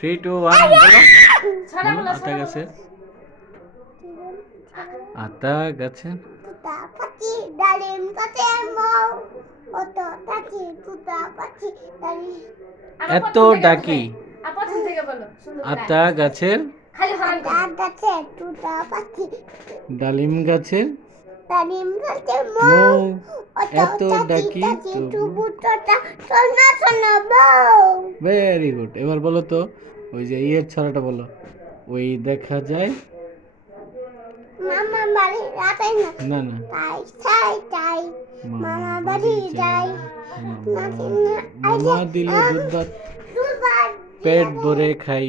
3 2 1 বলো। আতা গাছের আতা গাছের তুতা পাখি ডালিম গাছে মৌ অত পাখি তুতা পাখি ডালিম এত ডাকি প্রথম থেকে বলো সুন্দর করে। আতা গাছের খালি হরণ তুতা গাছে তুতা পাখি ডালিম গাছের ডালিম গাছে মৌ মৌ অত এত ডাকি ডাকি তবু টুবুটটা সোনা সোনা বউ ভেরি গুড। এবার বলো তো ওই যে ইয়ের ছড়াটা বলো। ওই দেখা যায় মামা বাড়ি রাতে না না না তাই তাই তাই মামা বাড়ি যাই নাকি না মামা দিলে দুধ ভাত দুবার পেট ভরে খাই।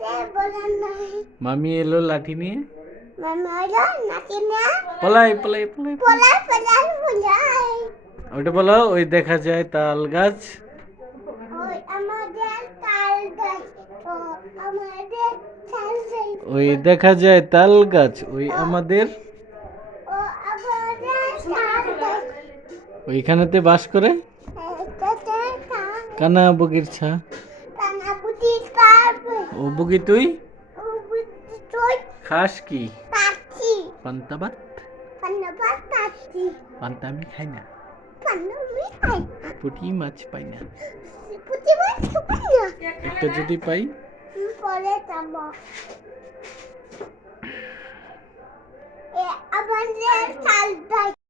তে বলেন নাই মামি এলো লাঠি নিয়ে মামা হলো নাকি না পলাই পলাই পলাই পলাই পলাই পলাই ওটা বলো ওই দেখা যায় তাল গাছ ওই আমাদের তাল গাছ ও আমাদের তাল গাছ ওই দেখা যায় তাল গাছ ওই আমাদের ও আমাদের তাল গাছ ওইখানেতে বাস করে এটাতে তাল কানা বগির ছা। কানা বুটি কারবে ও বগি তুই ও বুটি তুই খাস কি পাচ্ছি পান্তা ভাত ধন্যবাদ পাচ্ছি পান্তা আমি খাই না আমি খাই পুঁটি মাছ পাই না পুঁটি মাছ খাই না একটা যদি পাই পরে যাবো আমাদের তাল গাছ